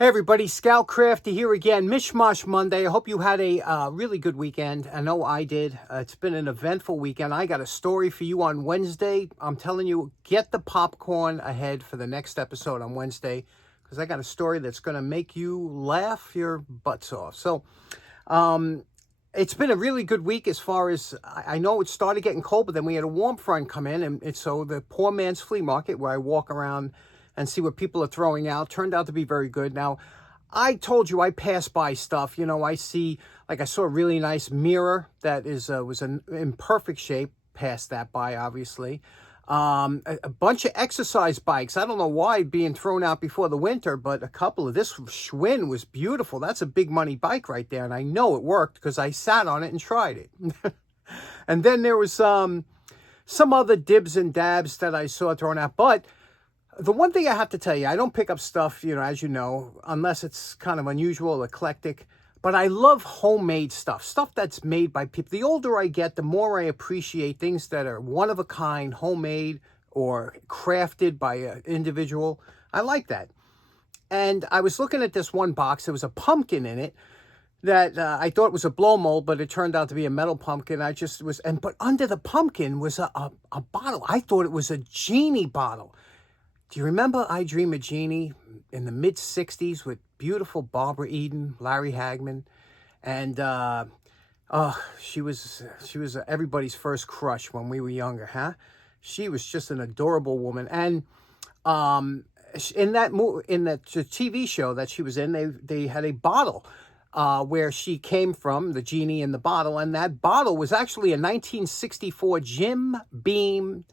Hey everybody, Scout Crafty here again, Mishmash Monday. I hope you had a really good weekend. I know I did. It's been an eventful weekend. I got a story for you on Wednesday. I'm telling you, get the popcorn ahead for the next episode on Wednesday, because I got a story that's going to make you laugh your butts off. So, it's been a really good week as far as, I know it started getting cold, but then we had a warm front come in, and so the Poor Man's Flea Market, where I walk around and see what people are throwing out, turned out to be very good. Now, I told you I pass by stuff. You know, I saw a really nice mirror that was in perfect shape. Passed that by, obviously. A bunch of exercise bikes. I don't know why being thrown out before the winter, but a couple of this Schwinn was beautiful. That's a big money bike right there, and I know it worked because I sat on it and tried it. And then there was some other dibs and dabs that I saw thrown out, but the one thing I have to tell you, I don't pick up stuff, as you know, unless it's kind of unusual, eclectic. But I love homemade stuff that's made by people. The older I get, the more I appreciate things that are one of a kind, homemade or crafted by an individual. I like that. And I was looking at this one box. There was a pumpkin in it that I thought was a blow mold, but it turned out to be a metal pumpkin. But under the pumpkin was a bottle. I thought it was a genie bottle. Do you remember I Dream of Jeannie in the mid-'60s with beautiful Barbara Eden, Larry Hagman? And she was everybody's first crush when we were younger, huh? She was just an adorable woman. And in that TV show that she was in, they had a bottle where she came from, the genie in the bottle, and that bottle was actually a 1964 Jim Beam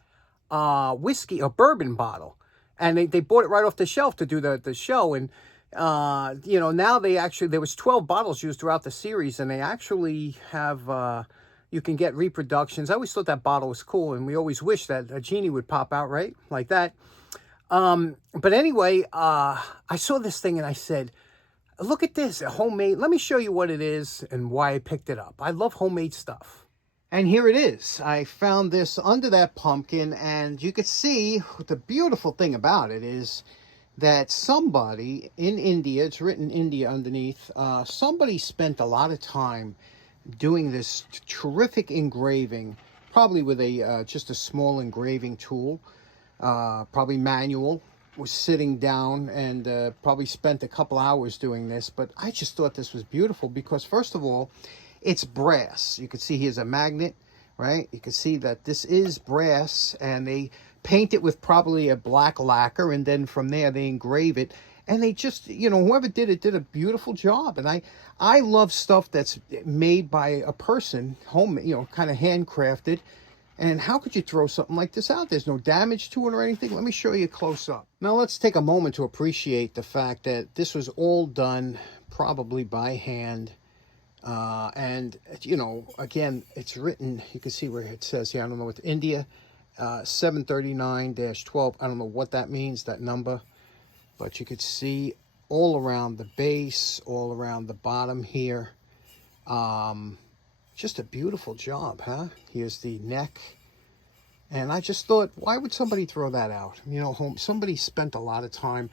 whiskey or bourbon bottle. And they bought it right off the shelf to do the show. And, now there was 12 bottles used throughout the series. And they actually have, you can get reproductions. I always thought that bottle was cool. And we always wish that a genie would pop out, right? Like that. But anyway, I saw this thing and I said, look at this, homemade. Let me show you what it is and why I picked it up. I love homemade stuff. And here it is. I found this under that pumpkin, and you could see the beautiful thing about it is that somebody in India, it's written India underneath, somebody spent a lot of time doing this terrific engraving, probably with just a small engraving tool, probably manual, was sitting down and probably spent a couple hours doing this. But I just thought this was beautiful because, first of all, it's brass. You can see here's a magnet, right? You can see that this is brass, and they paint it with probably a black lacquer, and then from there they engrave it. And they just, whoever did it did a beautiful job. And I love stuff that's made by a person, home, kind of handcrafted. And how could you throw something like this out? There's no damage to it or anything. Let me show you close up. Now let's take a moment to appreciate the fact that this was all done probably by hand. And, again, it's written, you can see where it says here, I don't know what, India, 739-12. I don't know what that means, that number. But you could see all around the base, all around the bottom here. Just a beautiful job, huh? Here's the neck. And I just thought, why would somebody throw that out? Somebody spent a lot of time.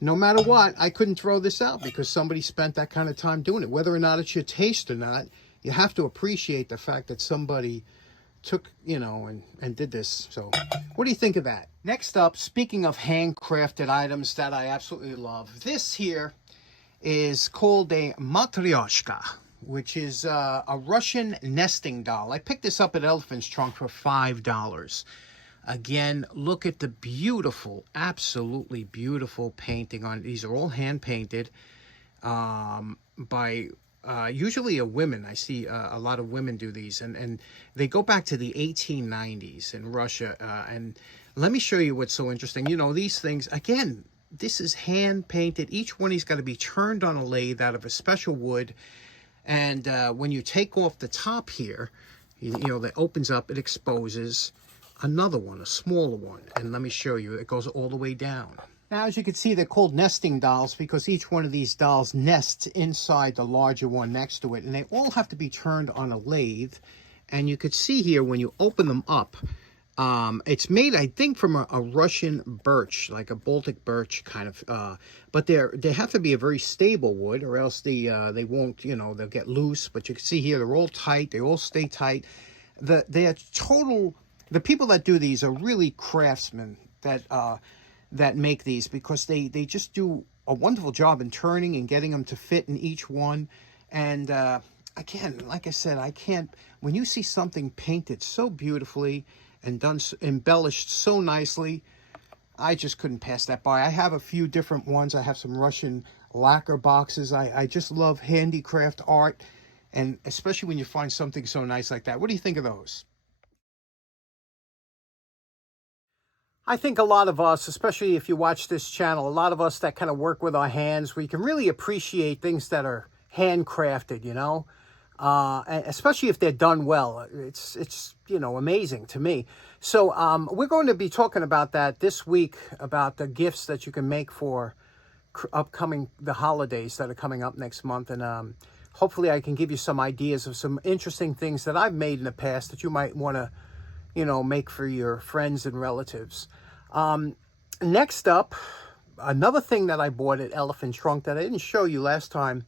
No matter what, I couldn't throw this out because somebody spent that kind of time doing it. Whether or not it's your taste or not, you have to appreciate the fact that somebody took, and did this. So what do you think of that? Next up, speaking of handcrafted items that I absolutely love, this here is called a matryoshka, which is a Russian nesting doll. I picked this up at Elephant's Trunk for $5. Again, look at the beautiful, absolutely beautiful painting on it. These are all hand painted by usually a women. I see a lot of women do these, and they go back to the 1890s in Russia. And let me show you what's so interesting. These things, again, this is hand painted. Each one has got to be turned on a lathe out of a special wood. And when you take off the top here, that opens up, it exposes another one, a smaller one. And let me show you, it goes all the way down. Now, as you can see, they're called nesting dolls because each one of these dolls nests inside the larger one next to it. And they all have to be turned on a lathe. And you could see here, when you open them up, It's made, I think, from a Russian birch, like a Baltic birch kind of, but they have to be a very stable wood, or else they won't, they'll get loose. But you can see here, they're all tight. They all stay tight. The people that do these are really craftsmen that make these, because they just do a wonderful job in turning and getting them to fit in each one. And again, like I said, when you see something painted so beautifully and done, embellished so nicely, I just couldn't pass that by. I have a few different ones. I have some Russian lacquer boxes. I just love handicraft art, and especially when you find something so nice like that. What do you think of those? I think a lot of us, especially if you watch this channel, a lot of us that kind of work with our hands, we can really appreciate things that are handcrafted, and especially if they're done well. It's amazing to me. So we're going to be talking about that this week, about the gifts that you can make for the holidays that are coming up next month. And hopefully I can give you some ideas of some interesting things that I've made in the past that you might want to make for your friends and relatives. Next up, another thing that I bought at Elephant Trunk that I didn't show you last time.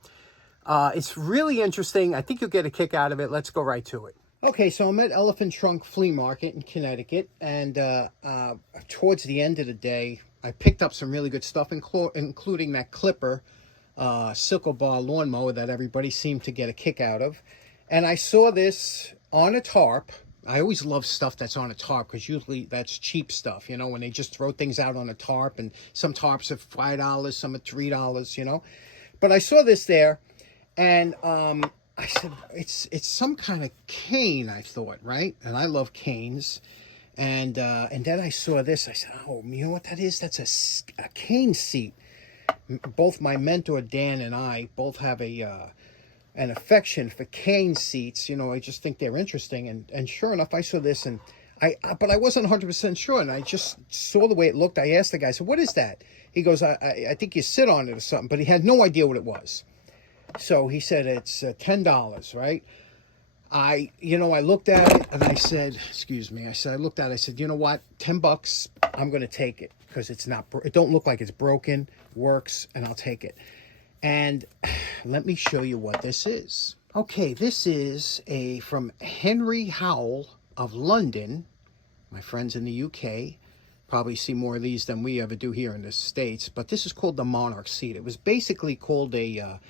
It's really interesting. I think you'll get a kick out of it. Let's go right to it. Okay, so I'm at Elephant Trunk Flea Market in Connecticut, and towards the end of the day, I picked up some really good stuff, including that clipper, sickle bar lawnmower that everybody seemed to get a kick out of. And I saw this on a tarp. I always love stuff that's on a tarp, because usually that's cheap stuff, when they just throw things out on a tarp. And some tarps are $5, some are $3, But I saw this there, and I said, it's some kind of cane, I thought, right? And I love canes. And then I saw this. I said, oh, you know what that is? That's a cane seat. Both my mentor, Dan, and I both have an affection for cane seats. I just think they're interesting. And sure enough, I saw this, and but I wasn't 100% sure, and I just saw the way it looked. I asked the guy, I said, what is that? He goes, I think you sit on it or something, but he had no idea what it was. So he said, it's $10, right? I looked at it, and I said, excuse me, I looked at it, I said, you know what, $10, I'm going to take it, because it don't look like it's broken, works, and I'll take it. And let me show you what this is. Okay, this is from Henry Howell of London. My friends in the UK probably see more of these than we ever do here in the States. But this is called the Monarch seat. It was basically called a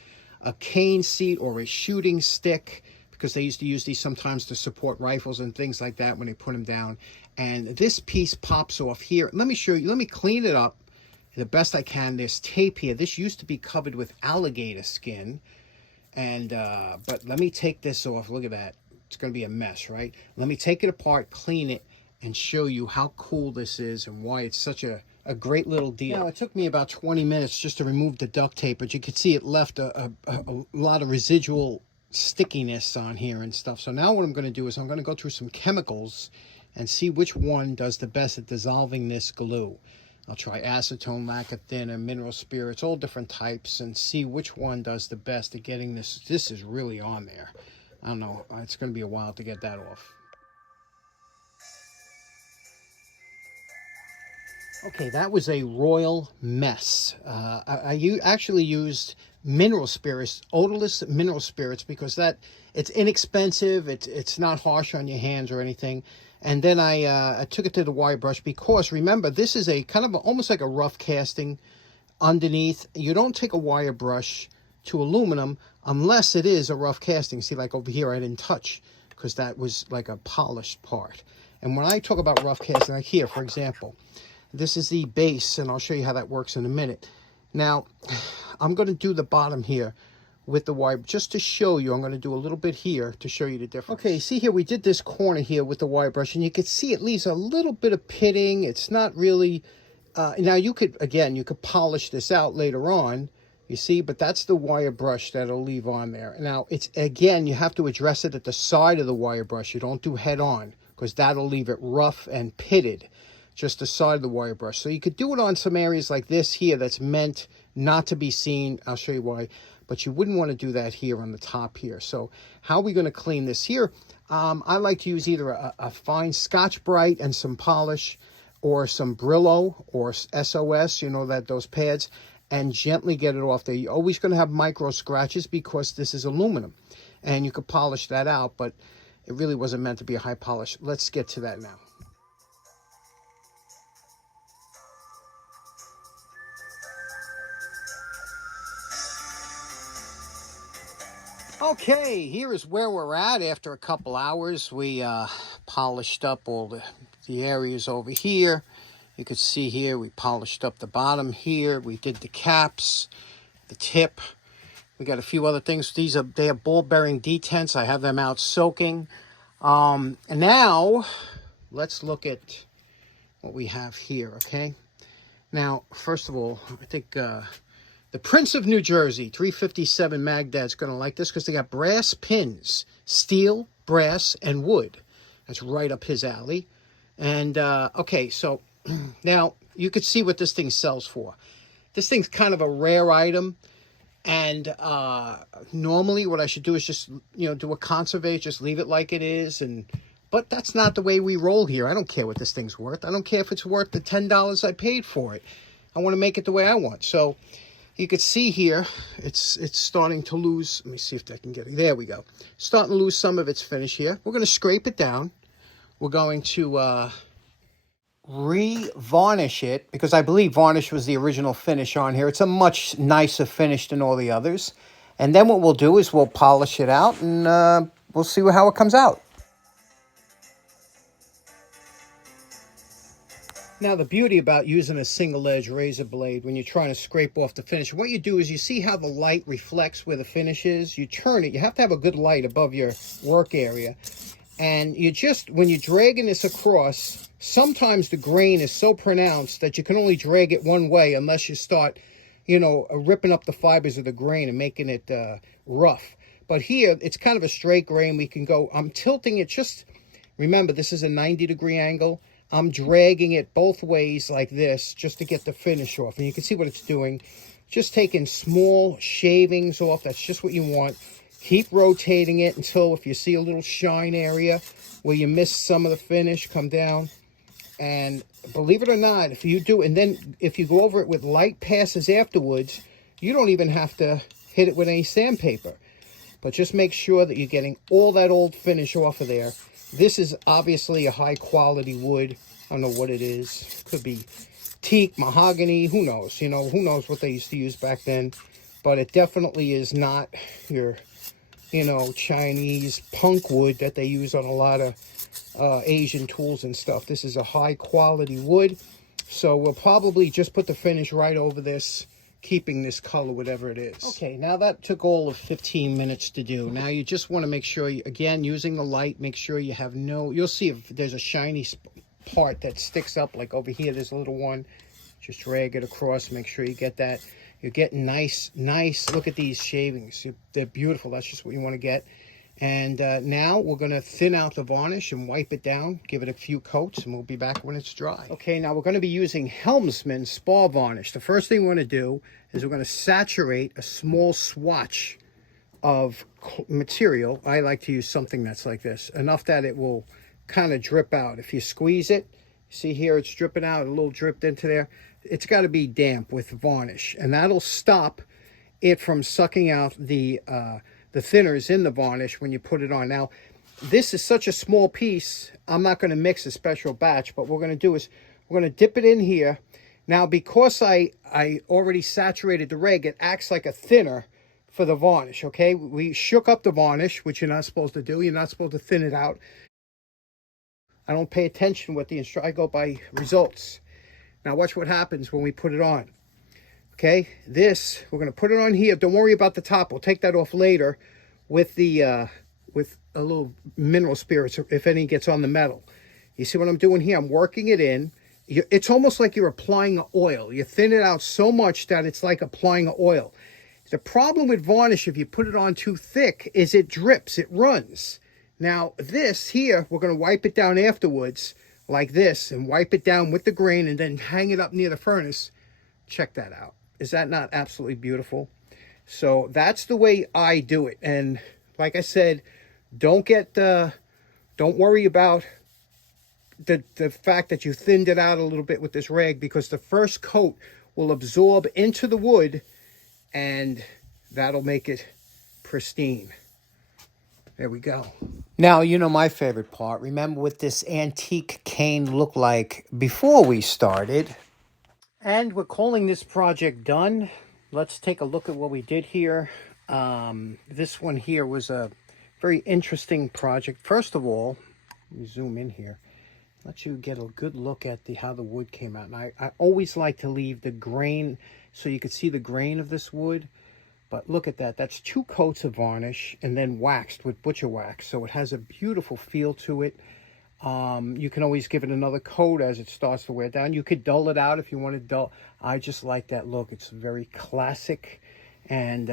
cane seat or a shooting stick, because they used to use these sometimes to support rifles and things like that when they put them down. And this piece pops off here. Let me show you. Let me clean it up the best I can. There's tape here. This used to be covered with alligator skin, and but let me take this off. Look at that. It's going to be a mess, right? Let me take it apart, clean it, and show you how cool this is and why it's such a great little deal. Now, it took me about 20 minutes just to remove the duct tape, but you could see it left a lot of residual stickiness on here and stuff. So now what I'm going to do is I'm going to go through some chemicals and see which one does the best at dissolving this glue. I'll try acetone, lacquer thinner, mineral spirits, all different types, and see which one does the best at getting this. This is really on there. I don't know. It's going to be a while to get that off. Okay, that was a royal mess. I actually used mineral spirits, odorless mineral spirits, because it's inexpensive. It's not harsh on your hands or anything. And then I took it to the wire brush, because remember, this is a kind of almost like a rough casting underneath. You don't take a wire brush to aluminum unless it is a rough casting. See, like over here, I didn't touch, because that was like a polished part. And when I talk about rough casting, like here, for example, this is the base, and I'll show you how that works in a minute. Now, I'm going to do the bottom here with the wire, just to show you. I'm going to do a little bit here to show you the difference. Okay, see here, we did this corner here with the wire brush, and you can see it leaves a little bit of pitting. It's not really, now you could polish this out later on, you see, but that's the wire brush that'll leave on there. Now, again, you have to address it at the side of the wire brush. You don't do head on, because that'll leave it rough and pitted, just the side of the wire brush. So you could do it on some areas like this here that's meant not to be seen. I'll show you why. but you wouldn't want to do that here on the top here. So how are we going to clean this here? I like to use either a fine Scotch Brite and some polish, or some Brillo or SOS, you know, those pads, and gently get it off there. You're always going to have micro scratches because this is aluminum, and you could polish that out, but it really wasn't meant to be a high polish. Let's get to that now. Okay, here is where we're at after a couple hours. We polished up all the areas over here. You could see here we polished up the bottom here. We did the caps, the tip. We got a few other things. They have ball bearing detents. I have them out soaking. And now let's look at what we have here, okay? Now, first of all, I think the Prince of New Jersey 357 Magdad's going to like this because they got brass pins, steel, brass, and wood. That's right up his alley. And, okay, so now you could see what this thing sells for. This thing's kind of a rare item. And normally what I should do is just, you know, do a conservate, just leave it like it is. But that's not the way we roll here. I don't care what this thing's worth. I don't care if it's worth the $10 I paid for it. I want to make it the way I want. So you could see here, it's starting to lose. Let me see if I can get it. There we go. Starting to lose some of its finish here. We're going to scrape it down. We're going to re-varnish it, because I believe varnish was the original finish on here. It's a much nicer finish than all the others. And then what we'll do is we'll polish it out, and we'll see how it comes out. Now, the beauty about using a single edge razor blade when you're trying to scrape off the finish, what you do is you see how the light reflects where the finish is. You turn it. You have to have a good light above your work area. And you just, when you're dragging this across, sometimes the grain is so pronounced that you can only drag it one way unless you start, you know, ripping up the fibers of the grain and making it rough. But here, it's kind of a straight grain. We can go, I'm tilting it just, remember, this is a 90-degree angle. I'm dragging it both ways like this just to get the finish off. And you can see what it's doing. Just taking small shavings off. That's just what you want. Keep rotating it until, if you see a little shine area where you missed some of the finish, come down. And believe it or not, if you do, and then if you go over it with light passes afterwards, you don't even have to hit it with any sandpaper. But just make sure that you're getting all that old finish off of there. This is obviously a high quality wood. I don't know what it is. Could be teak, mahogany, who knows? You know, who knows what they used to use back then. But it definitely is not your, you know, Chinese punk wood that they use on a lot of Asian tools and stuff. This is a high quality wood. So we'll probably just put the finish right over this, keeping this color, whatever it is. Okay, now that took all of 15 minutes to do. Now you just want to make sure, again, using the light, make sure you have no, you'll see if there's a shiny part that sticks up, like over here, there's a little one. Just drag it across, make sure you get that. You're getting nice, look at these shavings. They're beautiful. That's just what you want to get. And now we're going to thin out the varnish and wipe it down, give it a few coats, and we'll be back when it's dry. Okay, now we're going to be using Helmsman Spar Varnish. The first thing we're going to do is we're going to saturate a small swatch of material. I like to use something that's like this, enough that it will kind of drip out. If you squeeze it, see here it's dripping out, a little dripped into there. It's got to be damp with varnish, and that'll stop it from sucking out the thinners in the varnish when you put it on. Now, this is such a small piece, I'm not going to mix a special batch, but what we're going to do is we're going to dip it in here. Now, because I already saturated the rag, it acts like a thinner for the varnish, okay? We shook up the varnish, which you're not supposed to do. You're not supposed to thin it out. I don't pay attention with the instruction. I go by results. Now, watch what happens when we put it on. Okay, this, we're going to put it on here. Don't worry about the top. We'll take that off later with the with a little mineral spirits, if any gets on the metal. You see what I'm doing here? I'm working it in. It's almost like you're applying oil. You thin it out so much that it's like applying oil. The problem with varnish, if you put it on too thick, is it drips, it runs. Now, this here, we're going to wipe it down afterwards, like this, and wipe it down with the grain, and then hang it up near the furnace. Check that out. Is that not absolutely beautiful? So that's the way I do it. And like I said, don't worry about the fact that you thinned it out a little bit with this rag, because the first coat will absorb into the wood and that'll make it pristine. There we go. Now, you know my favorite part. Remember what this antique cane looked like before we started? And we're calling this project done. Let's take a look at what we did here. This one here was a very interesting project. First of all, let me zoom in here. Let you get a good look at how the wood came out. And I always like to leave the grain so you can see the grain of this wood. But look at that. That's 2 coats of varnish and then waxed with butcher wax. So it has a beautiful feel to it. You can always give it another coat as it starts to wear down. You could dull it out if you want to dull. I just like that look. It's very classic. And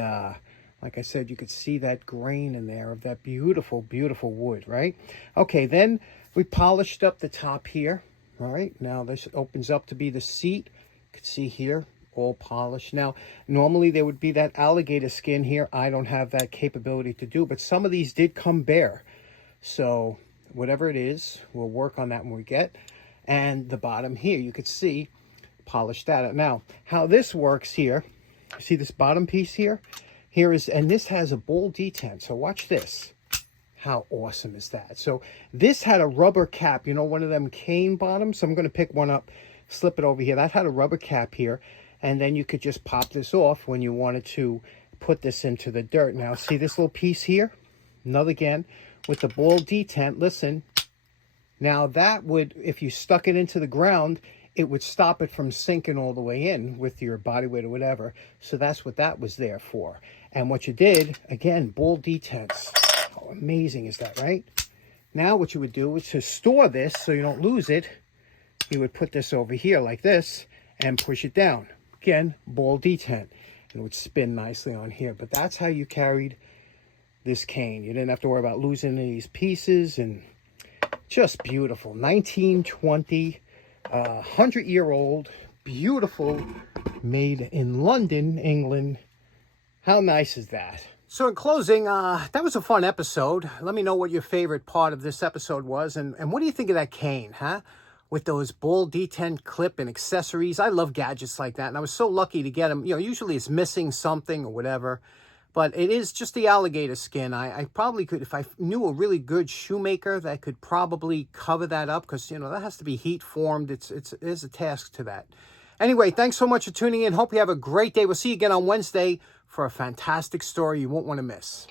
like I said, you could see that grain in there of that beautiful, beautiful wood, right? Okay, then we polished up the top here. All right, now this opens up to be the seat. You can see here, all polished. Now, normally there would be that alligator skin here. I don't have that capability to do, but some of these did come bare. So whatever it is, we'll work on that when we get. And the bottom here, you could see, polish that up. Now, how this works here, see this bottom piece here? Here is, and this has a bold detent. So watch this. How awesome is that? So this had a rubber cap, you know, one of them cane bottoms. So I'm going to pick one up, slip it over here. That had a rubber cap here. And then you could just pop this off when you wanted to put this into the dirt. Now, see this little piece here? Another again, with the ball detent. Listen, now that would, if you stuck it into the ground, it would stop it from sinking all the way in with your body weight or whatever. So that's what that was there for. And what you did, again, ball detents. How amazing is that, right? Now what you would do is to store this so you don't lose it, you would put this over here like this and push it down. Again, ball detent. And it would spin nicely on here. But that's how you carried this cane. You didn't have to worry about losing these pieces, and just beautiful. 1920, 100-year-old, beautiful, made in London, England. How nice is that? So in closing, that was a fun episode. Let me know what your favorite part of this episode was, and what do you think of that cane, huh? With those ball detent clip and accessories. I love gadgets like that, and I was so lucky to get them. You know, usually it's missing something or whatever. But it is just the alligator skin. I probably could, if I knew a really good shoemaker that could probably cover that up, because, you know, that has to be heat formed. There's a task to that. Anyway, thanks so much for tuning in. Hope you have a great day. We'll see you again on Wednesday for a fantastic story you won't want to miss.